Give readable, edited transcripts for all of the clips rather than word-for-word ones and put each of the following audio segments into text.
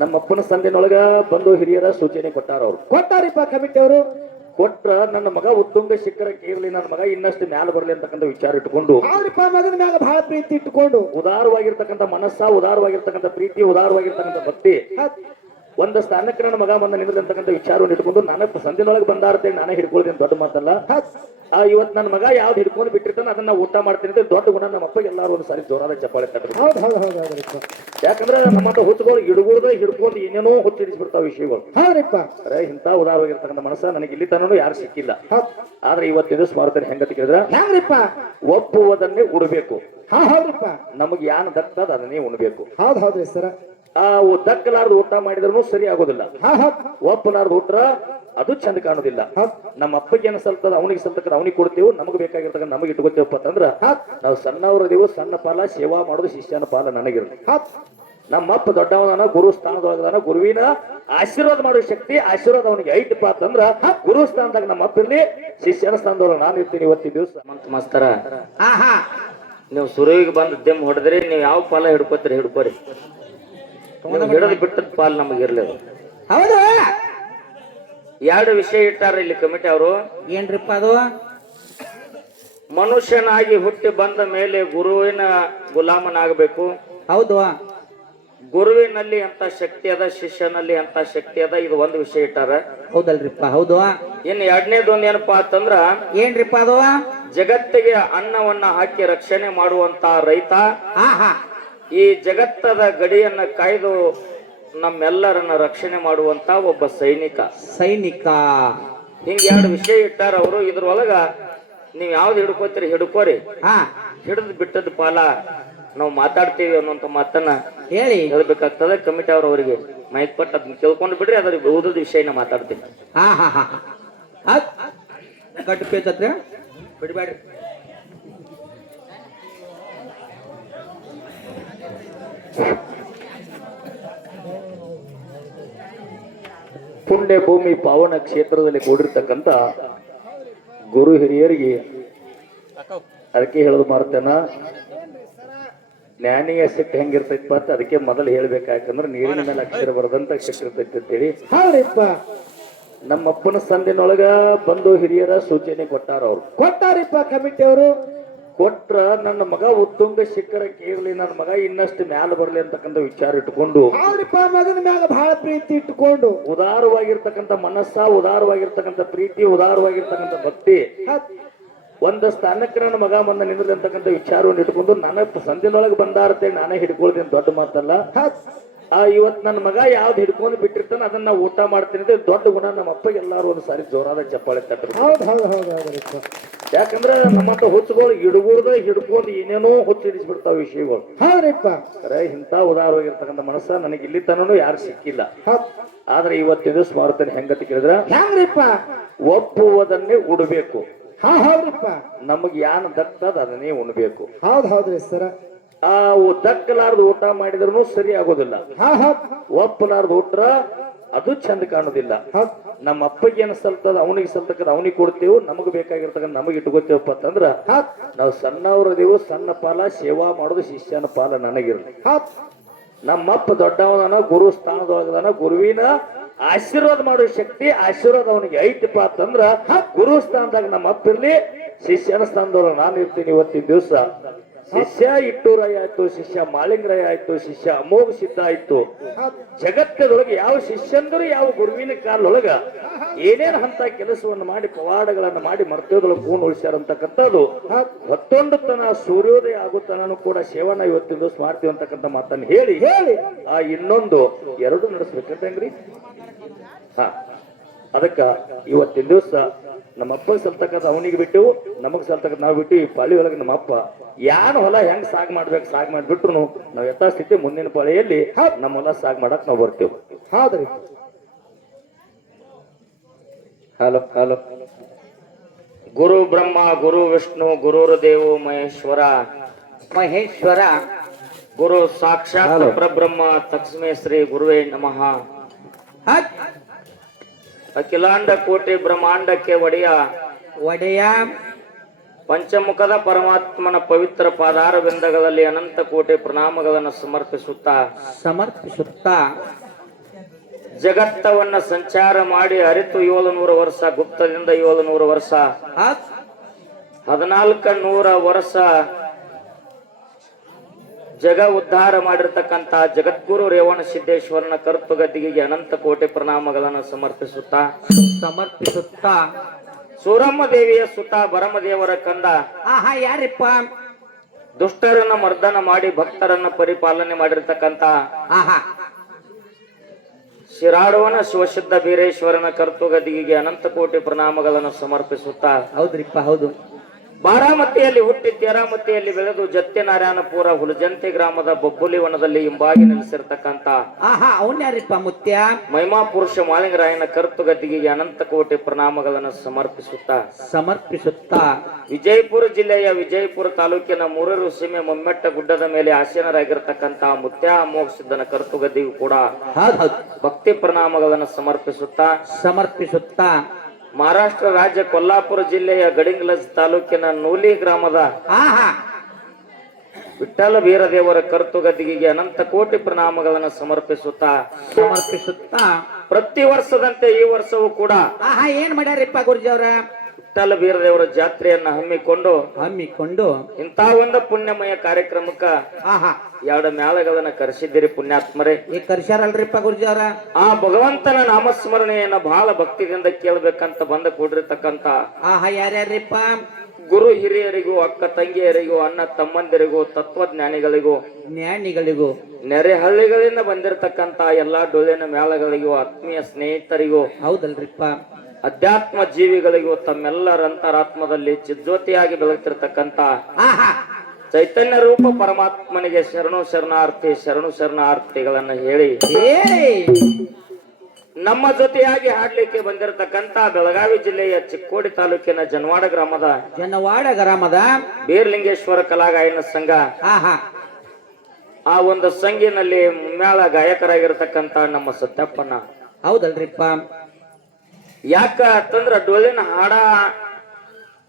ನಮ್ಮಪ್ಪನ ಸಂದಿನೊಳಗ ಬಂದು ಹಿರಿಯರ ಸೂಚನೆ ಕೊಟ್ಟಾರ ಅವ್ರು. ಕೊಟ್ಟಾರಿಪ್ಪ ಕಮಿಟಿ ಅವರು. ಕೊಟ್ರ ನನ್ನ ಮಗ ಉತ್ತುಂಗ ಶಿಖರಕ್ಕೆ ಇರ್ಲಿ, ನನ್ನ ಮಗ ಇನ್ನಷ್ಟು ಮ್ಯಾಲ ಬರ್ಲಿ ಅಂತಕ್ಕಂಥ ವಿಚಾರ ಇಟ್ಕೊಂಡು ಅವ್ರಿಪ್ಪ ಮಗನ ಮ್ಯಾಗ ಬಹಳ ಪ್ರೀತಿ ಇಟ್ಟುಕೊಂಡು ಉದಾರವಾಗಿರ್ತಕ್ಕಂಥ ಮನಸ್ಸ, ಉದಾರವಾಗಿರ್ತಕ್ಕಂಥ ಪ್ರೀತಿ, ಉದಾರವಾಗಿರ್ತಕ್ಕಂಥ ಭಕ್ತಿ, ಒಂದು ಸ್ಥಾನಕ್ಕೆ ನನ್ನ ಮಗ ಬಂದ ನಿಲ್ಲದಂತಕ್ಕಂಥ ವಿಚಾರವನ್ನು ಇಟ್ಕೊಂಡು ನನ್ನ ಸಂದಿನೊಳಗೆ ಬಂದಾರ್ತೇನೆ ನಾನೇ ಹಿಡ್ಕೊಳ್ತೇನೆ, ದೊಡ್ಡ ಮಾತಲ್ಲ. ಇವತ್ತು ನನ್ನ ಮಗ ಯಾವ್ದು ಹಿಡ್ಕೊಂಡು ಬಿಟ್ಟಿರ್ತಾನೆ ಅದನ್ನ ಊಟ ಮಾಡ್ತೀನಿ ಅಂತ ದೊಡ್ಡ ಗುಣ ನಮ್ಮ ಅಪ್ಪ ಎಲ್ಲಾರು ಒಂದು ಸಾರಿ ಜೋರಾದ ಚಪ್ಪಾಳೆ ತಟ್ಟರು. ಹೌದು ಹೌದು ಹೌದು ಹೌದ್ರಿಪ್ಪ. ಯಾಕಂದ್ರೆ ನಮ್ಮಂತ ಹುಚ್ಚುಗಳು ಹಿಡ್ಗುಳ್ದ ಹಿಡ್ಕೊಂಡು ಏನೇನೋ ಹುಚ್ಚಿಡಿಸ್ಬಿಡ್ತಾವ ವಿಷಯಗಳು. ಹೌದ್ರಿಪ್ಪ. ಅರೆ ಇಂಥ ಉದಾರವಾಗಿರ್ತಕ್ಕಂಥ ಮನಸ್ಸ ನನಗೆ ಇಲ್ಲಿ ತನೂ ಯಾರು ಸಿಕ್ಕಿಲ್ಲ. ಆದ್ರೆ ಇವತ್ತಿನ ಸ್ಮಾರಕನ ಹೆಂಗತಿ ಕೇಳಿದ್ರ ಹೆಂಗ್ರಿಪ್ಪ? ಒಪ್ಪುವುದನ್ನೇ ಉಡಬೇಕು. ಹೌದ್ರಿಪ್ಪ. ನಮಗೆ ಯಾನ್ ದಕ್ಕದ ಅದನ್ನೇ ಉಣ್ಬೇಕು. ಹೌದ್ ಹೌದ್ರಿ ಸರ. ಆ ದಕ್ಕಲಾರ್ದು ಊಟ ಮಾಡಿದ್ರು ಸರಿ ಆಗೋದಿಲ್ಲ. ಒಪ್ಪಲಾರ್ದು ಊಟ ಅದು ಚಂದ ಕಾಣೋದಿಲ್ಲ. ನಮ್ಮ ಅಪ್ಪಗೆ ಏನ್ ಸಲ್ತದ ಅವನಿಗೆ ಸಲ್ತಕ್ಕದ ಅವನಿಗೆ ಕೊಡ್ತೇವೆ, ನಮಗೆ ಬೇಕಾಗಿರ್ತಕ್ಕ ನಮಗೆ ಇಟ್ಕೋತೇವಪ್ಪ ಅಂತಂದ್ರ ನಾವು ಸಣ್ಣವರದೇವು, ಸಣ್ಣ ಪಾಲ ಸೇವಾ ಮಾಡೋದು ಶಿಷ್ಯನ ಪಾಲ ನನಗಿರ್ಲಿ. ನಮ್ಮಪ್ಪ ದೊಡ್ಡವನ ಗುರು ಸ್ಥಾನದೊಳಗದಾನ, ಗುರುವಿನ ಆಶೀರ್ವಾದ ಮಾಡೋ ಶಕ್ತಿ ಆಶೀರ್ವಾದ ಅವನಿಗೆ ಐತಪ್ಪ ಅಂತಂದ್ರ ಗುರು ಸ್ಥಾನದಾಗ ನಮ್ಮ ಅಪ್ಪ ಇರ್ಲಿ, ಶಿಷ್ಯನ ಸ್ಥಾನದೊಳಗ ನಾನು ಇರ್ತೀನಿ. ಇವತ್ತಿನ ದಿವಸ ಮಾಸ್ತರ ನೀವು ಸುರುವಿಗೆ ಬಂದು ದೆಮ್ ಹೊಡೆದ್ರಿ, ನೀವು ಯಾವ ಪಾಲ ಹಿಡ್ಕೋತೀರಿ ಹಿಡ್ಕೋರಿ, ಹಿಡದ್ ಬಿಟ್ಟದ ಪಾಲ್ ನಮಗಿರ್ಲಿ. ಹೌದು. ಎರಡು ವಿಷಯ ಇಟ್ಟಾರ ಇಲ್ಲಿ ಕಮಿಟಿ ಅವರು. ಏನ್ರಿಪ್ಪ ಅದು? ಮನುಷ್ಯನಾಗಿ ಹುಟ್ಟಿ ಬಂದ ಮೇಲೆ ಗುರುವಿನ ಗುಲಾಮನಾಗಬೇಕು. ಹೌದು. ಗುರುವಿನಲ್ಲಿ ಅಂತ ಶಕ್ತಿ ಅದ, ಶಿಷ್ಯನಲ್ಲಿ ಅಂತ ಶಕ್ತಿ ಅದ, ಇದು ಒಂದು ವಿಷಯ ಇಟ್ಟಾರ. ಹೌದಲ್ರಿಪ್ಪ? ಹೌದು. ಇನ್ನು ಎರಡನೇದೊಂದು ಏನಪ್ಪಾ ಅಂತಂದ್ರ ಏನ್ರಿಪ್ಪ ಅದು? ಜಗತ್ತಿಗೆ ಅನ್ನವನ್ನ ಹಾಕಿ ರಕ್ಷಣೆ ಮಾಡುವಂತ ರೈತ, ಈ ಜಗತ್ತದ ಗಡಿಯನ್ನ ಕಾಯ್ದು ನಮ್ಮೆಲ್ಲರನ್ನ ರಕ್ಷಣೆ ಮಾಡುವಂತ ಒಬ್ಬ ಸೈನಿಕ. ಹಿಂಗ ಎರಡು ವಿಷಯ ಇಟ್ಟಾರ ಅವರು. ಇದ್ರೊಳಗ ನೀವ್ ಯಾವ್ದು ಹಿಡ್ಕೋತೀರಿ ಹಿಡ್ಕೋರಿ, ಹಿಡಿದ್ ಬಿಟ್ಟದ ಪಾಲ ನಾವು ಮಾತಾಡ್ತೀವಿ ಅನ್ನೋಂತ ಮಾತನ್ನ ಹೇಳ್ಬೇಕಾಗ್ತದೆ. ಕಮಿಟಿ ಅವ್ರವರಿಗೆ ಮೈಕ್ ಪಟ್ಟು ಅದನ್ನ ಕೇಳ್ಕೊಂಡು ಬಿಡ್ರಿ, ಅದ್ರ ಓದೋದ್ ವಿಷಯನ ಮಾತಾಡ್ತೀನಿ. ಕಟ್ಟು ಪೇಚತ್ರ ಬಿಡ್ಬೇಡ್ರಿ. ಪುಣ್ಯ ಭೂಮಿ ಪಾವನ ಕ್ಷೇತ್ರದಲ್ಲಿ ಕೂಡಿರ್ತಕ್ಕಂಥ ಗುರು ಹಿರಿಯರಿಗೆ ಅದಕ್ಕೆ ಹೇಳೋದು ಮಾಡ್ತೇನ, ಜ್ಞಾನಿಯ ಸಿಟ್ಟು ಹೆಂಗಿರ್ತೈತಿ ಅಂತ ಅದಕ್ಕೆ ಮೊದಲು ಹೇಳ್ಬೇಕಾಕಂದ್ರೆ ನೀರಿನ ಮೇಲೆ ಅಕ್ಷರ ಬರದಂತ ಶಕ್ತಿ ಇರ್ತೈತಿ ಅಂತೇಳಿ ನಮ್ಮಪ್ಪನ ಸಂದಿನೊಳಗ ಬಂದು ಹಿರಿಯರ ಸೂಚನೆ ಕೊಟ್ಟಾರ ಅವ್ರು. ಕೊಟ್ಟಾರಿಪ್ಪ ಕಮಿಟಿ ಅವರು. ಕೊಟ್ರ ನನ್ನ ಮಗ ಉತ್ತುಂಗ ಶಿಖರಕ್ಕೆ ಇರ್ಲಿ, ನನ್ನ ಮಗ ಇನ್ನಷ್ಟು ಮ್ಯಾಲ ಬರ್ಲಿ ಅಂತಕ್ಕಂಥ ವಿಚಾರ ಇಟ್ಕೊಂಡು ಅವ್ರಿಪ್ಪ ಮಗನ ಮ್ಯಾಗ ಬಹಳ ಪ್ರೀತಿ ಇಟ್ಟುಕೊಂಡು ಉದಾರವಾಗಿರ್ತಕ್ಕಂಥ ಮನಸ್ಸ, ಉದಾರವಾಗಿರ್ತಕ್ಕಂಥ ಪ್ರೀತಿ, ಉದಾರವಾಗಿರ್ತಕ್ಕಂಥ ಭಕ್ತಿ, ಒಂದು ಸ್ಥಾನಕ್ಕೆ ನನ್ನ ಮಗ ಬಂದ ನಿಂದ್ರಿ ಅಂತಕ್ಕಂಥ ವಿಚಾರವನ್ನು ಇಟ್ಕೊಂಡು ನನ್ನ ಸಂದಿನೊಳಗೆ ಬಂದಾರ್ತೇನೆ ನಾನೇ ಹಿಡ್ಕೊಳ್ತೀನಿ, ದೊಡ್ಡ ಮಾತಲ್ಲ. ಇವತ್ ನನ್ನ ಮಗ ಯಾವ್ದು ಹಿಡ್ಕೊಂಡು ಬಿಟ್ಟಿರ್ತಾನೆ ಅದನ್ನ ಊಟ ಮಾಡ್ತೀನಿ ಅಂತ ದೊಡ್ಡ ಗುಣ ನಮ್ಮ ಅಪ್ಪಗೆ ಎಲ್ಲಾರು ಒಂದು ಸಾರಿ ಜೋರಾದ ಚಪ್ಪಾಳೆ ತಟ್ಟರು. ಯಾಕಂದ್ರೆ ನಮ್ಮಂತ ಹುಚ್ಚುಗಳು ಹಿಡ್ಗುಳ್ದ ಹಿಡ್ಕೊಂಡು ಏನೇನೋ ಹುಚ್ಚಿಡಿಸ್ಬಿಡ್ತಾವ ವಿಷಯಗಳು. ಅರೆ ಇಂಥ ಉದಾರವಾಗಿರ್ತಕ್ಕಂಥ ಮನಸ್ಸ ನನಗೆ ಇಲ್ಲಿ ತನೂ ಯಾರು ಸಿಕ್ಕಿಲ್ಲ. ಆದ್ರೆ ಇವತ್ತಿನ ದಿವಸ ಮಾಡ್ತೇನೆ ಹೆಂಗತಿ ಕೇಳಿದ್ರ ಒಪ್ಪುವುದನ್ನೇ ಉಡಬೇಕು. ನಮಗ್ ಯಾನ್ ದಕ್ಕದ ಅದನ್ನೇ ಉಣ್ಬೇಕು. ಹೌದ್ರಿ ಸರ. ದಕ್ಕಲಾರ್ದು ಊಟ ಮಾಡಿದ್ರು ಸರಿ ಆಗೋದಿಲ್ಲ. ಒಪ್ಪಲಾರ್ದು ಊಟ ಅದು ಚಂದ ಕಾಣೋದಿಲ್ಲ. ನಮ್ಮ ಅಪ್ಪಗೆ ಏನ್ ಸಲ್ತದ ಅವನಿಗೆ ಸಲ್ತಕ್ಕದ ಅವನಿಗೆ ಕೊಡ್ತೇವೆ, ನಮಗ್ ಬೇಕಾಗಿರ್ತಕ್ಕಂಥ ನಮಗ್ ಇಟ್ಕೋತೇವಪ್ಪ ಅಂತಂದ್ರ ನಾವು ಸಣ್ಣವರದೇವು, ಸಣ್ಣ ಪಾಲ ಸೇವಾ ಮಾಡೋದು ಶಿಷ್ಯನ ಪಾಲ ನನಗಿರ್ಲಿ. ನಮ್ಮಪ್ಪ ದೊಡ್ಡವನ ಗುರು ಸ್ಥಾನದೊಳಗದಾನ, ಗುರುವಿನ ಆಶೀರ್ವಾದ ಮಾಡೋ ಶಕ್ತಿ ಆಶೀರ್ವಾದ ಅವನಿಗೆ ಐತಪ್ಪ ಅಂತಂದ್ರ ಗುರು ಸ್ಥಾನದಾಗ ನಮ್ಮ ಅಪ್ಪ ಇರ್ಲಿ, ಶಿಷ್ಯನ ಸ್ಥಾನದೊಳಗ ನಾನು ಇರ್ತೀನಿ. ಇವತ್ತಿನ ದಿವಸ ಶಿಷ್ಯ ಇಟ್ಟೂರಾಯ ಆಯ್ತು, ಶಿಷ್ಯ ಮಾಳಿಂಗರಾಯ ಆಯ್ತು, ಶಿಷ್ಯ ಅಮೋಘ ಸಿದ್ಧ ಆಯ್ತು. ಜಗತ್ತದೊಳಗೆ ಯಾವ ಶಿಷ್ಯಂದರು ಯಾವ ಗುರುವಿನ ಕಾಲೊಳಗ ಏನೇನ್ ಹಂತ ಕೆಲಸವನ್ನು ಮಾಡಿ ಪವಾಡಗಳನ್ನ ಮಾಡಿ ಮರ್ತವ್ಯದೊಳಗೆ ಕೂಣ್ ಉಳಿಸ್ಯಾರಂತಕ್ಕಂಥದ್ದು ಮತ್ತೊಂದು ತನ ಸೂರ್ಯೋದಯ ಆಗುತ್ತಾನು ಕೂಡ ಸೇವನ ಇವತ್ತಿನ ದಿವಸ ಮಾಡ್ತೀವಿ ಅಂತಕ್ಕಂಥ ಮಾತನ್ನು ಹೇಳಿ ಇನ್ನೊಂದು ಎರಡು ನಡೆಸ್ಬೇಕಂತಂಗ್ರಿ. ಅದಕ್ಕ ಇವತ್ತಿನ ದಿವಸ ನಮ್ಮ ಅಪ್ಪ ಸಲ್ತಕ್ಕಂಥ ಅವನಿಗೆ ಬಿಟ್ಟು ನಮಗ್ ಸಲ್ತಕ್ಕಂಥ ನಾವು ಬಿಟ್ಟು ಈ ಪಾಳಿ ಒಳಗೆ ನಮ್ಮ ಅಪ್ಪ ಯಾರು ಹೊಲ ಹೆಂಗ್ ಸಾಗ್ ಮಾಡ್ಬೇಕು ಸಾಗ್ ಮಾಡ್ಬಿಟ್ರು ನಾವ್ ಯಥಾಸ್ಥಿತಿ ಮುಂದಿನ ಪಾಳಿಯಲ್ಲಿ ನಮ್ಮ ಹೊಲ ಸಾಗ್ ಮಾಡಕ್ ನಾವು ಬರ್ತೇವೆ. ಹೌದ್ರಿ. ಹಲೋ. ಗುರು ಬ್ರಹ್ಮ, ಗುರು ವಿಷ್ಣು, ಗುರುರ್ದೇವೋ ಮಹೇಶ್ವರ. ಗುರು ಸಾಕ್ಷಾತ್ ಪರಬ್ರಹ್ಮ ತಸ್ಮೈ ಶ್ರೀ ಗುರುವೇ ನಮಃ. ಅಖಿಲಾಂಡ ಕೋಟಿ ಬ್ರಹ್ಮಾಂಡಕ್ಕೆ ಒಡೆಯ ಪಂಚಮುಖದ ಪರಮಾತ್ಮನ ಪವಿತ್ರ ಪಾದಾರ ಬಿಂದಗಳಲ್ಲಿ ಅನಂತ ಕೋಟಿ ಪ್ರಣಾಮಗಳನ್ನು ಸಮರ್ಪಿಸುತ್ತಾ ಜಗತ್ತವನ್ನ ಸಂಚಾರ ಮಾಡಿ ಅರಿತು 700 ವರ್ಷ, ಗುಪ್ತದಿಂದ 700 ವರ್ಷ, 1400 ವರ್ಷ ಜಗ ಉದ್ಧಾರ ಮಾಡಿರ್ತಕ್ಕಂತ ಜಗದ್ಗುರು ರೇವಣ ಸಿದ್ದೇಶ್ವರನ ಕರ್ತುಗದ್ದಿಗೆ ಅನಂತ ಕೋಟಿ ಪ್ರಣಾಮಗಳನ್ನು ಸಮರ್ಪಿಸುತ್ತಾ ಸೂರಮ್ಮ ದೇವಿಯ ಸುತ ಭರಮದೇವರ ಕಂದ ಯಾರಿಪ್ಪ ದುಷ್ಟರನ್ನ ಮರ್ದನ ಮಾಡಿ ಭಕ್ತರನ್ನ ಪರಿಪಾಲನೆ ಮಾಡಿರ್ತಕ್ಕಂತ ಶಿರಾಡುವನ ಶಿವಸಿದ್ಧ ಬೀರೇಶ್ವರನ ಕರ್ತುಗದಿಗೆ ಅನಂತ ಕೋಟಿ ಪ್ರಣಾಮಗಳನ್ನು ಸಮರ್ಪಿಸುತ್ತಾ ಹೌದ್ರಿಪ್ಪ ಹೌದು ಬಾರಾಮತಿಯಲ್ಲಿ ಹುಟ್ಟಿ ತೇರಾಮತಿಯಲ್ಲಿ ಬೆಳೆದು ಜತ್ಯನಾರಾಯಣಪುರ ಹುಲಜಂತಿ ಗ್ರಾಮದ ಬೊಬ್ಬುಲಿ ವನದಲ್ಲಿ ಹಿಂಬಾಗಿ ನೆಲೆಸಿರ್ತಕ್ಕಂತ ಅವನ್ ಯಾರಿಪ್ಪ ಮುತ್ಯ ಮಹಿಮಾ ಪುರುಷ ಮಾಲಿಂಗರಾಯನ ಕರ್ತುಗದ್ದಿಗೆ ಅನಂತ ಕೋಟಿ ಪ್ರಣಾಮಗಳನ್ನು ಸಮರ್ಪಿಸುತ್ತಾ ವಿಜಯಪುರ ಜಿಲ್ಲೆಯ ವಿಜಯಪುರ ತಾಲೂಕಿನ ಮೂರೂರು ಸೀಮೆ ಮೊಮ್ಮೆಟ್ಟ ಗುಡ್ಡದ ಮೇಲೆ ಆಸೀನರಾಗಿರ್ತಕ್ಕಂತ ಮುತ್ಯ ಅಮೋಘ ಸಿದ್ಧನ ಕರ್ತುಗದ್ದಿಗೂ ಕೂಡ ಭಕ್ತಿ ಪ್ರಣಾಮಗಳನ್ನು ಸಮರ್ಪಿಸುತ್ತಾ ಮಹಾರಾಷ್ಟ್ರ ರಾಜ್ಯ ಕೊಲ್ಲಾಪುರ ಜಿಲ್ಲೆಯ ಗಡಿಂಗ್ಲಜ್ ತಾಲೂಕಿನ ನೂಲಿ ಗ್ರಾಮದ ವಿಠ್ಠಲ ಬೀರದೇವರ ಕರ್ತುಗದ್ದಿಗೆ ಅನಂತ ಕೋಟಿ ಪ್ರಣಾಮಗಳನ್ನು ಸಮರ್ಪಿಸುತ್ತಾ ಪ್ರತಿ ವರ್ಷದಂತೆ ಈ ವರ್ಷವೂ ಕೂಡ ಏನ್ ಮಾಡ್ಯಾರಿಪ್ಪ ಗುರುಜಿ ಅವ್ರ ವಿಠ್ಠಲ ಬೀರದೇವರ ಜಾತ್ರೆಯನ್ನ ಹಮ್ಮಿಕೊಂಡು ಇಂತ ಒಂದು ಪುಣ್ಯಮಯ ಕಾರ್ಯಕ್ರಮಕ್ಕ 2 ಮೇಳಗಳನ್ನ ಕರೆಸಿದ್ದೀರಿ ಪುಣ್ಯಾತ್ಮರೇ. ಕರ್ಸ್ಯಾರಲ್ರಿಪ್ಪ ಗುರುಜಿ ಅವ್ರ ಆ ಭಗವಂತನ ನಾಮಸ್ಮರಣೆಯನ್ನ ಬಹಳ ಭಕ್ತಿಯಿಂದ ಕೇಳಬೇಕಂತ ಬಂದ ಕೂಡಿರ್ತಕ್ಕಂತ ಯಾರ್ಯಾರಿಪ್ಪ ಗುರು ಹಿರಿಯರಿಗೂ, ಅಕ್ಕ ತಂಗಿಯರಿಗೂ, ಅಣ್ಣ ತಮ್ಮಂದಿರಿಗೂ, ತತ್ವಜ್ಞಾನಿಗಳಿಗೂ, ನೆರೆ ಹಳ್ಳಿಗಳಿಂದ ಬಂದಿರತಕ್ಕಂತ ಎಲ್ಲಾ ಡೊಳ್ಳಿನ ಮೇಳಗಳಿಗೂ, ಆತ್ಮೀಯ ಸ್ನೇಹಿತರಿಗೂ, ಹೌದಲ್ರಿಪ್ಪ ಅಧ್ಯಾತ್ಮ ಜೀವಿಗಳಿಗೂ, ತಮ್ಮೆಲ್ಲರ ಅಂತರಾತ್ಮದಲ್ಲಿ ಚಿಜ್ಯೋತಿಯಾಗಿ ಬೆಳಗ್ತಿರ್ತಕ್ಕಂತ ಚೈತನ್ಯ ರೂಪ ಪರಮಾತ್ಮನಿಗೆ ಶರಣು ಶರಣಾರ್ಥಿಗಳನ್ನ ಹೇಳಿ ನಮ್ಮ ಜೊತೆಯಾಗಿ ಹಾಡ್ಲಿಕ್ಕೆ ಬಂದಿರತಕ್ಕಂತ ಬೆಳಗಾವಿ ಜಿಲ್ಲೆಯ ಚಿಕ್ಕೋಡಿ ತಾಲೂಕಿನ ಜನವಾಡ ಗ್ರಾಮದ ಬೀರ್ಲಿಂಗೇಶ್ವರ ಕಲಾಗಾಯನ ಸಂಘ ಆ ಒಂದು ಸಂಘಿನಲ್ಲಿ ಮೇಳ ಗಾಯಕರಾಗಿರ್ತಕ್ಕಂತ ನಮ್ಮ ಸತ್ಯಪ್ಪನ. ಹೌದಲ್ರಿಪ್ಪ ಯಾಕ ಅಂತಂದ್ರ ಡೊಳ್ಳಿನ ಹಾಡ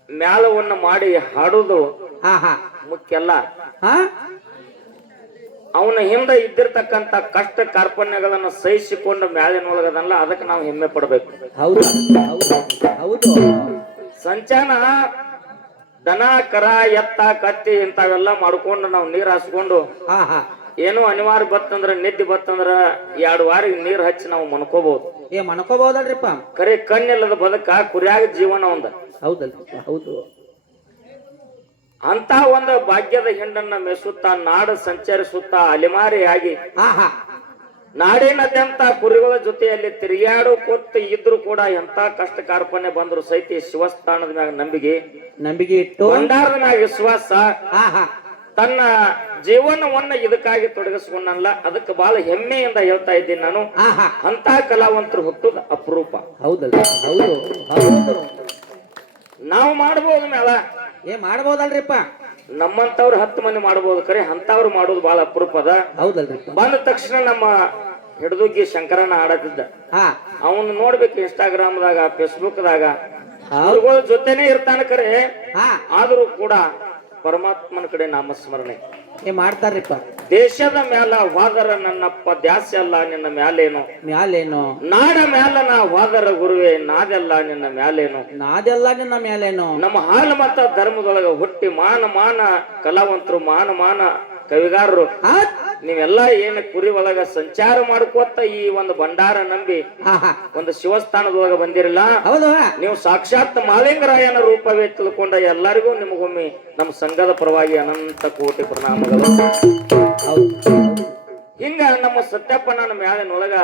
ಮೇಳವನ್ನ ಮಾಡಿ ಹಾಡುದು ಮುಖ್ಯ ಅಲ್ಲ, ಅವನ ಹಿಂದೆ ಇದ್ದಿರ್ತಕ್ಕಂತ ಕಷ್ಟ ಕಾರ್ಪಣ್ಯಗಳನ್ನ ಸಹಿಸಿಕೊಂಡು ಮ್ಯಾಲಿನೊಳಗದಲ್ಲ, ಅದಕ್ಕೆ ನಾವು ಹೆಮ್ಮೆ ಪಡ್ಬೇಕು. ಹೌದು ಸಂಚಾನ ದನ ಕರ ಎತ್ತ ಕತ್ತಿ ಇಂತಾವೆಲ್ಲ ಮಾಡ್ಕೊಂಡು ನಾವು ನೀರ್ ಹಾಸ್ಕೊಂಡು ಏನೋ ಅನಿವಾರ್ಯ ಬತ್ತಂದ್ರ ನಿದ್ದೆ ಬತ್ತಂದ್ರ 2 ವಾರಿಗೆ ನೀರ್ ಹಚ್ಚಿ ನಾವು ಮನ್ಕೋಬಹುದಲ್ರಿಪ್ಪ. ಕರೆ ಕಣ್ಣಿಲ್ಲದ ಬದುಕ ಕುರಿಯಾಗ ಜೀವನ ಒಂದ. ಹೌದು ಅಂತ ಒಂದು ಭಾಗ್ಯದ ಹಿಂಡನ್ನ ಮೆಸುತ್ತಾ ನಾಡು ಸಂಚರಿಸುತ್ತಾ ಅಲೆಮಾರಿಯಾಗಿ ನಾಡಿನಾದ್ಯಂತ ಕುರಿಗಳ ಜೊತೆಯಲ್ಲಿ ತಿರುಗಾಡು ಕೊತ್ತು ಇದ್ರು ಕೂಡ ಎಂತ ಕಷ್ಟ ಕಾರ್ಪಣ್ಯ ಬಂದ್ರು ಸಹಿತ ಶಿವಸ್ಥಾನದ ಮ್ಯಾಗ ನಂಬಿಕೆ ಇಟ್ಟು ಭಂಡಾರದ ಮ್ಯಾಗ ವಿಶ್ವಾಸ ತನ್ನ ಜೀವನವನ್ನ ಇದಕ್ಕಾಗಿ ತೊಡಗಿಸ್ಕೊಂಡಲ್ಲ. ಅದಕ್ಕೆ ಬಹಳ ಹೆಮ್ಮೆಯಿಂದ ಹೇಳ್ತಾ ಇದ್ದೀನಿ ನಾನು. ಅಂತ ಕಲಾವಂತರು ಹುಟ್ಟುದ ಅಪರೂಪ. ನಾವು ಮಾಡಬಹುದು ಮೇಳ ಮಾಡಬಹುದಲ್ರಿಪ್ಪ. ನಮ್ಮಂತವ್ರು 10 ಮಂದಿ ಮಾಡಬಹುದು, ಕರೆ ಅಂತವ್ರು ಮಾಡೋದು ಬಹಳ ಅಪರೂಪದ. ಬಂದ ತಕ್ಷಣ ನಮ್ಮ ಹಿಡಿದುಗ್ಗಿ ಶಂಕರನ ಆಡತಿದ್ದ, ಅವನು ನೋಡ್ಬೇಕು ಇನ್ಸ್ಟಾಗ್ರಾಮ್ದಾಗ, ಫೇಸ್ಬುಕ್ದಾಗ ಅವ್ರಗಳ ಜೊತೆನೆ ಇರ್ತಾನ. ಕರೆ ಆದ್ರೂ ಕೂಡ ಪರಮಾತ್ಮನ ಕಡೆ ನಾಮಸ್ಮರಣೆ ಮಾಡ್ತಾರ್ರಿಪ್ಪ. ದೇಶದ ಮ್ಯಾಲ ಹೋದರ ನನ್ನಪ್ಪ ದ್ಯಾಸ ಅಲ್ಲ ನಿನ್ನ ಮ್ಯಾಲೇನು, ನಾಡ ಮ್ಯಾಲ ನಾ ಹೋದರ ಗುರುವೆ ನಾದೆಲ್ಲ ನಿನ್ನ ಮ್ಯಾಲೇನು. ನಮ್ಮ ಹಾಲು ಮತ ಧರ್ಮದೊಳಗ ಹುಟ್ಟಿ ಮಾನ ಕಲಾವಂತರು, ಮಾನ ಕವಿಗಾರರು ನೀವೆಲ್ಲ ಏನ ಕುರಿ ಒಳಗ ಸಂಚಾರ ಮಾಡ್ಕೋತ ಈ ಒಂದು ಭಂಡಾರ ನಂಬಿ ಒಂದು ಶಿವಸ್ಥಾನದೊಳಗ ಬಂದಿರಲ್ಲ. ನೀವು ಸಾಕ್ಷಾತ್ ಮಾಲಿಂಗರಾಯನ ರೂಪವೇ ತಿಳ್ಕೊಂಡ ಎಲ್ಲರಿಗೂ ನಿಮಗೊಮ್ಮೆ ನಮ್ಮ ಸಂಘದ ಪರವಾಗಿ ಅನಂತ ಕೋಟಿ ಪ್ರಣಾಮಗಳು. ಹಿಂಗ ನಮ್ಮ ಸತ್ಯಪ್ಪನ ಮ್ಯಾಲಿನೊಳಗ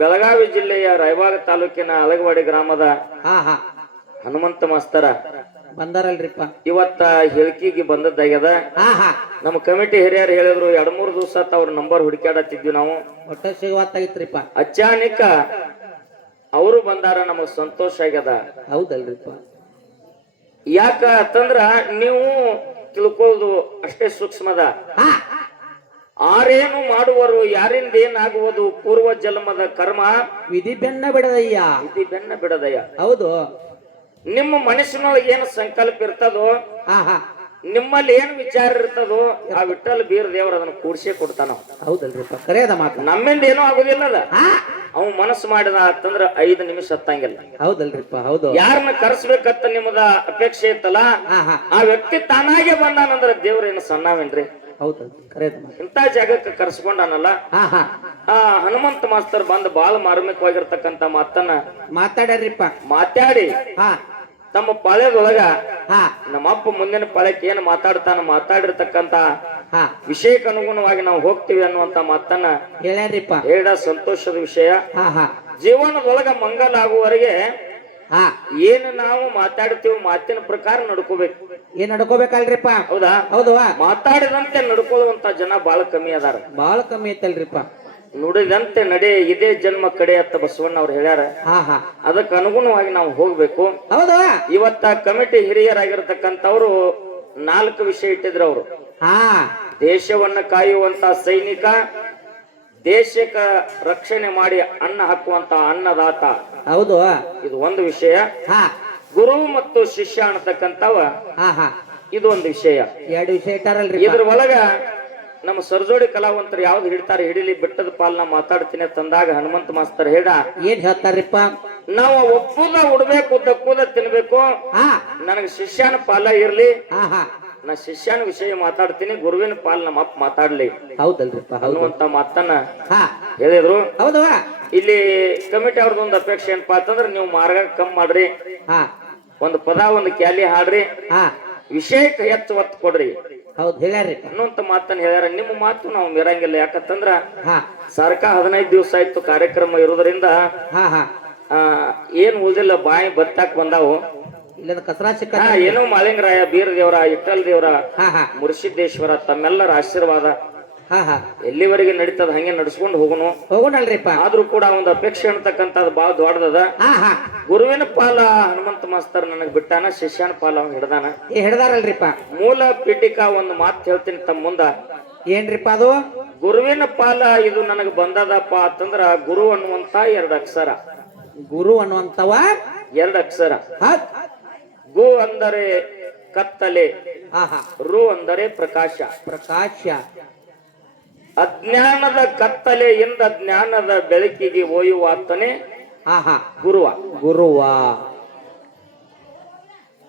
ಬೆಳಗಾವಿ ಜಿಲ್ಲೆಯ ರಾಯಬಾಗ ತಾಲೂಕಿನ ಅಳಗವಾಡಿ ಗ್ರಾಮದ ಹನುಮಂತ ಮಾಸ್ತರ ಬಂದಾರಲ್ರಿಪ್ಪ. ಇವತ್ತ ಹೇಳಿಕೆಗೆ ಬಂದದ್ದಾಗ್ಯದ. ನಮ್ಮ ಕಮಿಟಿ ಹಿರಿಯರು ಹೇಳಿದ್ರು 2-3 ದಿವಸ ಅವ್ರ ನಂಬರ್ ಹುಡುಕಾಡತ್ತಿದ್ವಿ ನಾವು, ಒಟ್ಟ ಸಿಗುವತ್ತಾಗಿತ್ರಿಪ್ಪ. ಅಚಾನಿಕ ಅವರು ಬಂದಾರ, ನಮಗ್ ಸಂತೋಷ ಆಗ್ಯದ. ಹೌದಲ್ರಿಪ್ಪ. ಯಾಕ ಅಂತಂದ್ರ ನೀವು ತಿಳ್ಕೊಳ್ಳೋದು ಅಷ್ಟೇ ಸೂಕ್ಷ್ಮದ. ಆರೇನು ಮಾಡುವರು ಯಾರಿಂದ ಏನಾಗುವುದು ಪೂರ್ವ ಜನ್ಮದ ಕರ್ಮ ವಿಧಿ ಬೆನ್ನ ಬಿಡದಯ್ಯ. ಹೌದು. ನಿಮ್ಮ ಮನಸ್ಸಿನೊಳಗೆ ಏನು ಸಂಕಲ್ಪ ಇರ್ತದೋ, ನಿಮ್ಮಲ್ಲಿ ಏನು ವಿಚಾರ ಇರ್ತದೋ, ಆ ವಿಠ್ಠಲ ಬೀರ ದೇವರು ಅದನ್ನ ಕೂಡ್ಸೇ ಕೊಡ್ತಾನ. ಹೌದಲ್ರಿಪ್ಪ, ಕರೆಯದ ಮಾತು. ನಮ್ಮಿಂದ ಏನೂ ಆಗುದಿಲ್ಲ. ಅವ್ ಮನಸ್ಸು ಮಾಡಿದ ಅಂತಂದ್ರ 5 ನಿಮಿಷ ಹತ್ತಂಗಿಲ್ಲ. ಹೌದಲ್ರಿಪ್ಪ ಹೌದು. ಯಾರನ್ನ ಕರ್ಸ್ಬೇಕಂತ ನಿಮ್ಮದ ಅಪೇಕ್ಷೆ ಇತ್ತಲ್ಲ ಹಾ ಹಾ ಆ ವ್ಯಕ್ತಿ ತಾನಾಗೆ ಬಂದಾನಂದ್ರ ದೇವ್ರೇನು ಸಣ್ಣವೇನ್ರಿ? ಹೌದಲ್ರಿ ಕರೆ. ಇಂತ ಜಾಗಕ್ಕೆ ಕರ್ಸ್ಕೊಂಡಾನಲ್ಲ ಹಾ ಹಾ ಆ ಹನುಮಂತ ಮಾಸ್ತರ್ ಬಂದ್ ಬಾಳ ಮಾರ್ಮಿಕವಾಗಿರ್ತಕ್ಕಂತ ಮಾತನ್ನ ಮಾತಾಡ್ಯಾರಿಪ್ಪ. ಮಾತಾಡಿ ಹಾ ತಮ್ಮ ಪಾಳ್ಯದೊಳಗ ಹಾ ನಮ್ಮಪ್ಪ ಮುಂದಿನ ಪಾಳ್ಯಕ್ಕೆ ಏನ್ ಮಾತಾಡಿರ್ತಕ್ಕಂತ ಹಾ ವಿಷಯಕ್ಕೆ ಅನುಗುಣವಾಗಿ ನಾವು ಹೋಗ್ತೀವಿ ಅನ್ನುವಂತ ಮಾತನ್ನ ಹೇಳ್ಯಾರಿಪ್ಪ. ಹೇಳ ಸಂತೋಷದ ವಿಷಯ. ಹಾ ಹಾ ಜೀವನದೊಳಗ ಮಂಗಲ ಆಗುವವರೆಗೆ ಹಾ ಏನು ನಾವು ಮಾತಾಡ್ತೀವಿ ಮಾತಿನ ಪ್ರಕಾರ ನಡ್ಕೋಬೇಕು. ಏನ್ ನಡ್ಕೋಬೇಕಲ್ರಿಪ್ಪ? ಹೌದಾ? ಹೌದು. ಮಾತಾಡಿದಂತೆ ನಡ್ಕೊಳ್ಳುವಂತ ಜನ ಬಹಳ ಕಮ್ಮಿ ಅದಾರ. ಬಾಳ ಕಮ್ಮಿ ಐತಲ್ರಿಪ್ಪ. ನುಡಿದಂತೆ ನಡೆ ಇದೇ ಜನ್ಮ ಕಡೆ ಅಂತ ಬಸವಣ್ಣ ಅವ್ರು ಹೇಳ್ಯಾರ. ಹಾ ಹಾ ಅದಕ್ಕೆ ಅನುಗುಣವಾಗಿ ನಾವು ಹೋಗ್ಬೇಕು. ಹೌದು. ಇವತ್ತ ಕಮಿಟಿ ಹಿರಿಯರಾಗಿರ್ತಕ್ಕಂಥವ್ರು 4 ವಿಷಯ ಇಟ್ಟಿದ್ರು. ಅವರು ಹಾ ದೇಶವನ್ನ ಕಾಯುವಂತ ಸೈನಿಕ, ದೇಶಕ್ಕ ರಕ್ಷಣೆ ಮಾಡಿ ಅನ್ನ ಹಾಕುವಂತ ಅನ್ನದಾತ. ಹೌದು. ಇದು ಒಂದು ವಿಷಯ. ಹಾ ಗುರು ಮತ್ತು ಶಿಷ್ಯ ಅನ್ನತಕ್ಕಂಥವ ಹಾ ಹಾ ಇದು ಒಂದು ವಿಷಯ. 2 ವಿಷಯ ಇಟ್ಟಾರಲ್ರಿ. ಇದ್ರ ಒಳಗ ನಮ್ಮ ಸರ್ಜೋಡಿ ಕಲಾವಂತರು ಯಾವ್ದು ಹಿಡಿತಾರೆ ಹಿಡಿಲಿ, ಬೆಟ್ಟದ ಪಾಲ್ನ ಮಾತಾಡ್ತೀನಿ ತಂದಾಗ ಹನುಮಂತ ಮಾಸ್ತರ್ ಹೇಳ ಏನ್ ಹೇಳ್ತಾರಿಪ್ಪ? ನಾವು ಒಪ್ಪುದ ಉಡ್ಬೇಕು, ದಕ್ಕುದ ತಿನ್ಬೇಕು. ಹಾ ನನಗೆ ಶಿಷ್ಯನ ಪಾಲ ಇರ್ಲಿ, ಹಾ ಹಾ ನಾ ಶಿಷ್ಯನ ವಿಷಯ ಮಾತಾಡ್ತೀನಿ, ಗುರುವಿನ ಪಾಲ್ ನಮ್ಮ ಅಪ್ಪ ಮಾತಾಡ್ಲಿ ಹೌದಲ್ರಿಪ್ಪ ಹೌದು. ಅನ್ನುವಂತ ಮಾತನ್ನ ಹಾ ಹೇಳಿದ್ರು. ಹೌದು. ಇಲ್ಲಿ ಕಮಿಟಿ ಅವ್ರದೊಂದು ಅಪೇಕ್ಷೆ ಏನಪ್ಪಾ ಅಂತಂದ್ರೆ ನೀವು ಮಾರ್ಗ ಕಮ್ಮಿ ಮಾಡ್ರಿ, ಹಾ ಒಂದು ಪದ ಒಂದು ಕ್ಯಾಲಿ ಹಾಡ್ರಿ, ಹಾ ವಿಷಯಕ್ಕೆ ಹೆಚ್ಚು ಒತ್ತು ಕೊಡ್ರಿ ಹೌದು ಹೇಳ್ಯಾರಿ ಅನ್ನುವಂತ ಮಾತನ್ನ ಹೇಳ್ಯಾರ. ನಿಮ್ಮ ಮಾತು ನಾವು ಮೀರಂಗಿಲ್ಲ. ಯಾಕಂತಂದ್ರ ಹಾ ಸರ್ಕ 15 ದಿವಸ ಆಯ್ತು ಕಾರ್ಯಕ್ರಮ ಇರೋದ್ರಿಂದ ಹಾ ಹಾ ಏನ್ ಉಳ್ದಿಲ್ಲ, ಬಾಯಿ ಬತ್ತಾಕ್ ಬಂದಾವು. ಇಲ್ಲದ ಕಸರಾ ಸಿಕ್ಕ ಏನೋ ಮಾಳಿಂಗರಾಯ, ಬೀರ ದೇವರ, ಇಟ್ಟಲ್ ದೇವರ, ಹಾ ಹಾ ಮುರ್ಷಿದ್ದೇಶ್ವರ ತಮ್ಮೆಲ್ಲರ ಆಶೀರ್ವಾದ ಹಾ ಹಾ ಎಲ್ಲಿವರೆಗೆ ನಡೀತದ ಹಂಗೆ ನಡ್ಸ್ಕೊಂಡು ಹೋಗುನು. ಹೋಗೋಣಲ್ರಿಪ್ಪ. ಆದ್ರೂ ಕೂಡ ಒಂದು ಅಪೇಕ್ಷೆ ಅಂತಕ್ಕಂಥದ್ದು ಬಹಳ ದೊಡ್ಡದ. ಹಾ ಹಾ ಗುರುವಿನ ಪಾಲ ಹನುಮಂತ ಮಾಸ್ತರ್ ನನಗ್ ಬಿಟ್ಟಾನ, ಶಿಷ್ಯನ ಪಾಲ ಅವ್ನು ಹಿಡ್ದಾನ. ಹಿಡ್ದಾರಲ್ರಿಪ್ಪ. ಮೂಲ ಪೀಠಿಕಾ ಒಂದು ಮಾತು ಹೇಳ್ತೀನಿ ತಮ್ಮ ಮುಂದ. ಏನ್ರಿಪ್ಪ ಅದು? ಗುರುವಿನ ಪಾಲ ಇದು ನನಗ್ ಬಂದದಪ್ಪ ಅಂತಂದ್ರ ಗುರು ಅನ್ನುವಂತ 2 ಅಕ್ಷರ. ಗುರು ಅನ್ನುವಂತವ 2 ಅಕ್ಷರ. ಹಾ ಗು ಅಂದರೆ ಕತ್ತಲೆ, ಹಾ ಹಾ ರು ಅಂದರೆ ಪ್ರಕಾಶ. ಪ್ರಕಾಶ. ಅಜ್ಞಾನದ ಕತ್ತಲೆಯಿಂದ ಜ್ಞಾನದ ಬೆಳಕಿಗೆ ಒಯ್ಯುವಾತನೇ ಹಾ ಹಾ ಗುರುವ. ಗುರುವ.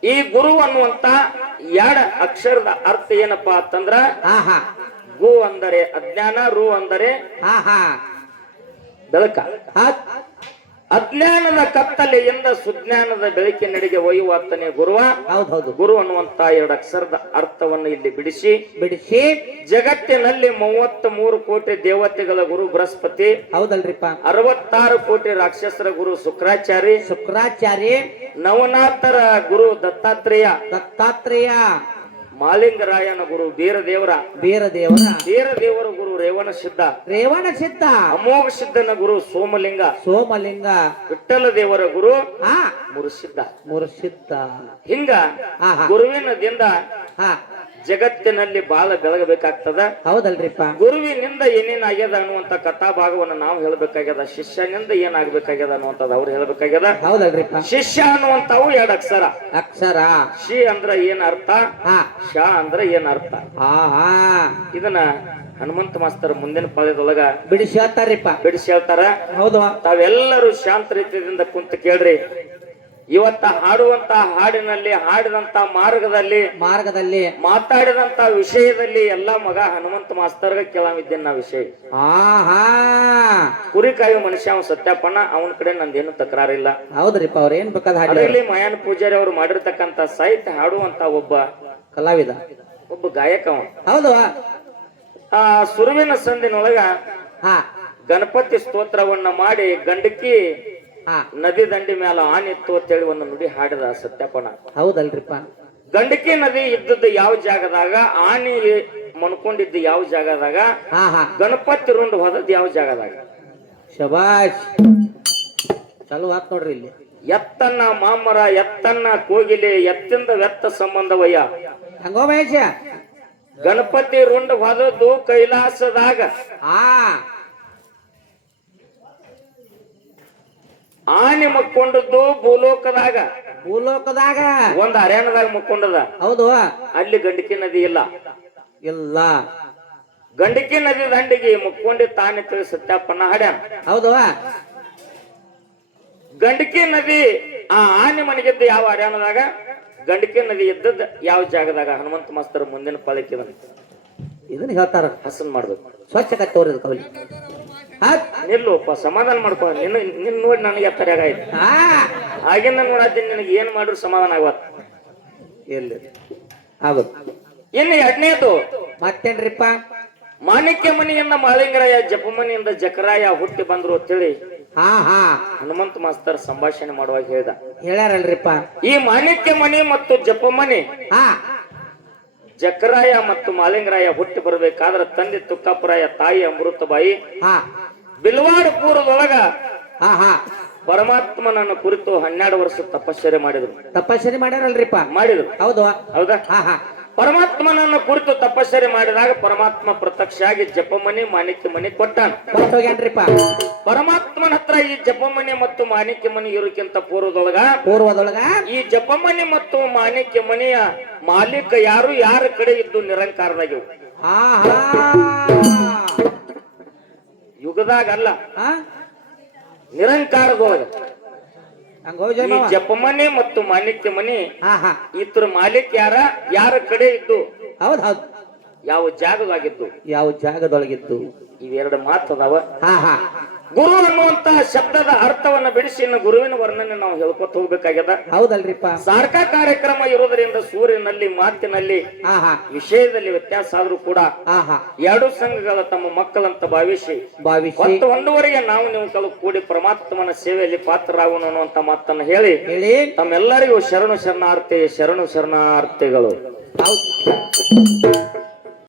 ಈ ಗುರು ಅನ್ನುವಂತ 2 ಅಕ್ಷರದ ಅರ್ಥ ಏನಪ್ಪಾ ಅಂತಂದ್ರ ಹಾ ಹಾ ಗು ಅಂದರೆ ಅಜ್ಞಾನ, ರು ಅಂದರೆ ಹಾ ಹಾ ಬೆಳಕ. ಹಾ ಅಜ್ಞಾನದ ಕತ್ತಲೆಯಿಂದ ಸುಜ್ಞಾನದ ಬೆಳಕಿನೆಡೆಗೆ ಒಯ್ಯುವಾತನೇ ಗುರುವ. ಹೌದು ಹೌದು. ಗುರು ಅನ್ನುವಂತ 2 ಅಕ್ಷರದ ಅರ್ಥವನ್ನು ಇಲ್ಲಿ ಬಿಡಿಸಿ ಬಿಡಿಸಿ ಜಗತ್ತಿನಲ್ಲಿ 33 ಕೋಟಿ ದೇವತೆಗಳ ಗುರು ಬೃಹಸ್ಪತಿ, ಹೌದಲ್ರಿಪ್ಪ. 66 ಕೋಟಿ ರಾಕ್ಷಸರ ಗುರು ಶುಕ್ರಾಚಾರಿ, ಶುಕ್ರಾಚಾರ್ಯ, ನವನಾಥರ ಗುರು ದತ್ತಾತ್ರೇಯ, ದತ್ತಾತ್ರೇಯ, ಮಾಳಿಂಗರಾಯನ ಗುರು ಬೀರದೇವರ, ಬೀರದೇವರ, ಬೀರದೇವರ ಗುರು ರೇವಣ ಸಿದ್ಧ, ರೇವಣ ಸಿದ್ಧ, ಅಮೋಘ ಸಿದ್ಧನ ಗುರು ಸೋಮಲಿಂಗ, ಸೋಮಲಿಂಗ, ವಿಠ್ಠಲ ದೇವರ ಗುರು ಹಾ ಮುರುಸಿದ್ಧ. ಮುರುಸಿದ್ಧ. ಹಿಂಗ ಹಾ ಹಾ ಗುರುವಿನದಿಂದ ಹಾ ಜಗತ್ತಿನಲ್ಲಿ ಬಹಳ ಬೆಳಗಬೇಕಾಗ್ತದ. ಹೌದಲ್ರಿಪ್ಪ. ಗುರುವಿನಿಂದ ಏನೇನಾಗ್ಯದ ಅನ್ನುವಂತ ಕಥಾ ಭಾಗವನ್ನ ನಾವು ಹೇಳ್ಬೇಕಾಗ್ಯದ, ಶಿಷ್ಯನಿಂದ ಏನಾಗ್ಬೇಕಾಗ್ಯದ ಅನ್ನುವಂಥದ್ದು ಅವ್ರು ಹೇಳ್ಬೇಕಾಗ್ಯದ. ಹೌದಲ್ರಿಪ್ಪ. ಶಿಷ್ಯ ಅನ್ನುವಂಥವು 2 ಅಕ್ಷರ. ಅಕ್ಷರ. ಶಿ ಅಂದ್ರ ಏನ್ ಅರ್ಥ, ಹಾ ಶ ಅಂದ್ರ ಏನ್ ಅರ್ಥ. ಹಾ ಹಾ ಇದನ್ನ ಹನುಮಂತ ಮಾಸ್ತರ್ ಮುಂದಿನ ಪಾಳ್ಯದೊಳಗ ಬಿಡಿಸಿ ಹೇಳ್ತಾರಿಪ್ಪ. ಬಿಡಿಸಿ ಹೇಳ್ತಾರ. ಹೌದು. ತಾವೆಲ್ಲರೂ ಶಾಂತ ರೀತಿಯಿಂದ ಕುಂತ ಕೇಳ್ರಿ. ಇವತ್ತ ಹಾಡುವಂತ ಹಾಡಿನಲ್ಲಿ, ಹಾಡಿದಂತ ಮಾರ್ಗದಲ್ಲಿ, ಮಾತಾಡಿದಂತ ವಿಷಯದಲ್ಲಿ ಎಲ್ಲ ಮಗ ಹನುಮಂತ ಮಾಸ್ತರ್ಗ ಕೇಳಾಮಿದ್ದೇನೆ ವಿಷಯ. ಹಾ ಕುರಿ ಕಾಯುವ ಮನುಷ್ಯ ಅವ್ ಸತ್ಯಪ್ಪಣ್ಣ, ಅವನ ಕಡೆ ನಂದೇನು ತಕರಾರಿಲ್ಲ. ಹೌದ್ರಿಪ್ಪ. ಅವ್ರ ಏನ್ ಬೇಕಾದ ಅದರಲ್ಲಿ ಮಾಯನ್ ಪೂಜಾರಿ ಅವರು ಮಾಡಿರ್ತಕ್ಕಂತ ಸಾಹಿತ್ಯ ಹಾಡುವಂತ ಒಬ್ಬ ಕಲಾವಿದ, ಒಬ್ಬ ಗಾಯಕ ಅವ. ಹೌದು. ಆ ಸುರುವಿನ ಸಂದಿನೊಳಗ ಹಾ ಗಣಪತಿ ಸ್ತೋತ್ರವನ್ನ ಮಾಡಿ ಗಂಡಕಿ ಹಾ ನದಿ ದಂಡಿ ಮೇಲೆ ಆನಿತ್ತು ಅಂತೇಳಿ ಒಂದು ನುಡಿ ಹಾಡಿದ ಸತ್ಯಪ್ಪಣ್ಣ. ಹೌದಲ್ರಿಪ್ಪ. ಗಂಡಕಿ ನದಿ ಇದ್ದದ್ದು ಯಾವ ಜಾಗದಾಗ, ಆನಿ ಮನ್ಕೊಂಡಿದ್ದು ಯಾವ ಜಾಗದಾಗ, ಹಾ ಹಾ ಗಣಪತಿ ರುಂಡ್ ಹೋದದ್ದು ಯಾವ ಜಾಗದಾಗ. ಶಬಾಷ್. ಚಲೋ ಆತ್ ನೋಡ್ರಿ. ಇಲ್ಲಿ ಎತ್ತನ್ನ ಮಾಮರ, ಎತ್ತನ್ನ ಕೋಗಿಲೆ, ಎತ್ತಿಂದ ವ್ಯತ್ತ ಸಂಬಂಧವಯ್ಯ. ಹಂಗೋ ಮಹೇಶ. ಗಣಪತಿ ರುಂಡ್ ಹೋದದ್ದು ಕೈಲಾಸದಾಗ, ಹಾ ಆನೆ ಮಕ್ಕೊಂಡದ್ದು ಭೂಲೋಕದಾಗ, ಭೂಲೋಕದಾಗ ಒಂದ್ ಹರ್ಯಾಣದಾಗ ಮಕ್ಕೊಂಡದ. ಹೌದು. ಅಲ್ಲಿ ಗಂಡಕಿ ನದಿ ಇಲ್ಲ. ಇಲ್ಲ. ಗಂಡಕಿ ನದಿ ದಂಡಿಗೆ ಮುಕ್ಕೊಂಡಿ ತಾನೆ ತಿಳಿ ಸತ್ಯಪ್ಪನ ಹಾಡ್ಯಾನ. ಹೌದು. ಗಂಡಕಿ ನದಿ ಆ ಆನೆ ಮನೆಗಿದ್ದ ಯಾವ ಹರ್ಯಾಣದಾಗ, ಗಂಡಕಿ ನದಿ ಇದ್ದದ್ ಯಾವ ಜಾಗದಾಗ, ಹನುಮಂತ ಮಾಸ್ತರ್ ಮುಂದಿನ ಪಾಲಿಕೆ ಇದನ್ನ ಹೇಳ್ತಾರ. ಹಸನ್ ಮಾಡ್ಬೇಕು. ಸ್ವಚ್ಛ ತೋರಿದ ಕವಲಿ ನಿಲ್ಲುಪ್ಪ, ಸಮಾಧಾನ ಮಾಡ್ಕೊ. ನಿನ್ ನೋಡಿ ನನಗೆ ಎತ್ತರಾಗ ಆಯ್ತು. ಆಗಿನ ನೋಡತ್ತೀನಿ, ನಿನಗೆ ಏನ್ ಮಾಡಿದ್ರು ಸಮಾಧಾನ ಆಗವತ್ ಎಲ್ಲಿ ಆಗುದು. ಇನ್ನು ಎರಡನೇದು ಮತ್ತೇನ್ರಿಪ್ಪ? ಮಾಣಿಕ್ಯ ಮನಿಯಿಂದ ಮಾಳಿಂಗರಾಯ, ಜಪಮನಿಯಿಂದ ಜಕರಾಯ ಹುಟ್ಟಿ ಬಂದ್ರು ಅಂತೇಳಿ ಹಾ ಹಾ ಹನುಮಂತ ಮಾಸ್ತರ್ ಸಂಭಾಷಣೆ ಮಾಡುವಾಗ ಹೇಳ್ದ. ಹೇಳ್ಯಾರಲ್ರಿಪ್ಪ, ಈ ಮಾಣಿಕ್ಯ ಮನಿ ಮತ್ತು ಜಪಮನಿ, ಹಾ ಜಕರಾಯ ಮತ್ತು ಮಾಲಿಂಗರಾಯ ಹುಟ್ಟಿ ಬರ್ಬೇಕಾದ್ರ ತಂದೆ ತುಕ್ಕಪ್ಪರಾಯ, ತಾಯಿ ಅಮೃತಬಾಯಿ ಹಾ ಬಿಲ್ವಾಡ ಪೂರ್ವದೊಳಗ ಹಾ ಹಾ ಪರಮಾತ್ಮನನ್ನು ಕುರಿತು 12 ವರ್ಷ ತಪಶ್ಚರ್ಯ ಮಾಡಿದ್ರು. ತಪಸ್ಸರಿ ಮಾಡ್ಯಾರಲ್ರಿಪ್ಪ? ಮಾಡಿದ್ರು, ಹೌದು. ಹೌದಾ? ಹಾ ಹಾ ಪರಮಾತ್ಮನನ್ನು ಕುರಿತು ತಪಶ್ಚರ್ಯ ಮಾಡಿದಾಗ ಪರಮಾತ್ಮ ಪ್ರತ್ಯಕ್ಷ ಆಗಿ ಜಪಮನಿ ಮಾಣಿಕ್ಯ ಮನಿ ಕೊಟ್ಟಾನ. ಹೋಗ್ಯಾನ್ರಿಪ್ಪ. ಪರಮಾತ್ಮನ ಹತ್ರ ಈ ಜಪಮನಿ ಮತ್ತು ಮಾಣಿಕ್ಯ ಮನಿ ಇರೋಕ್ಕಿಂತ ಪೂರ್ವದೊಳಗ ಈ ಜಪಮನಿ ಮತ್ತು ಮಾಣಿಕ್ಯ ಮನಿಯ ಮಾಲೀಕ ಯಾರು, ಯಾರ ಕಡೆ ಇದ್ದು ನಿರಂಕಾರದಾಗಿವು. ಹಾ ಹಾ ಯುಗದಾಗ ಅಲ್ಲ, ಹಾ ನಿರಂಕಾರದೊಳಗ ಹಂಗ ಈ ಜಪಮನಿ ಮತ್ತು ಮಾಣಿಕ್ಯ ಮನಿ ಹಾ ಹಾ ಇದ್ರ ಮಾಲೀಕ ಯಾರ ಕಡೆ ಇದ್ದು, ಹೌದ್ ಹೌದ್, ಯಾವ ಜಾಗದಾಗಿದ್ದು, ಯಾವ ಜಾಗದೊಳಗಿದ್ದು, ಇವೆರಡು ಮಾತದಾವ. ಹಾ ಹಾ ಗುರು ಅನ್ನುವಂತ ಶಬ್ದದ ಅರ್ಥವನ್ನ ಬಿಡಿಸಿ ಇನ್ನು ಗುರುವಿನ ವರ್ಣನೆ ನಾವು ಹೇಳ್ಕೊತ ಹೋಗ್ಬೇಕಾಗ್ಯದ. ಹೌದಲ್ರಿಪ್ಪ? ಸಾರ್ಕ ಕಾರ್ಯಕ್ರಮ ಇರೋದ್ರಿಂದ ಸೂರ್ಯನಲ್ಲಿ ಮಾತಿನಲ್ಲಿ ಹಾ ಹಾ ವಿಷಯದಲ್ಲಿ ವ್ಯತ್ಯಾಸ ಆದ್ರೂ ಕೂಡ ಹಾ ಹಾ ಎರಡು ಸಂಘಗಳ ತಮ್ಮ ಮಕ್ಕಳಂತ ಭಾವಿಸಿ ಮತ್ತು ಒಂದುವರೆಗೆ ನಾವು ನೀವು ಕೂಡಿ ಪರಮಾತ್ಮನ ಸೇವೆಯಲ್ಲಿ ಪಾತ್ರರಾಗೋಣ ಅನ್ನುವಂತ ಮಾತನ್ನ ಹೇಳಿ ತಮ್ಮೆಲ್ಲರಿಗೂ ಶರಣು ಶರಣಾರ್ಥಿಗಳು. ಹೌದು.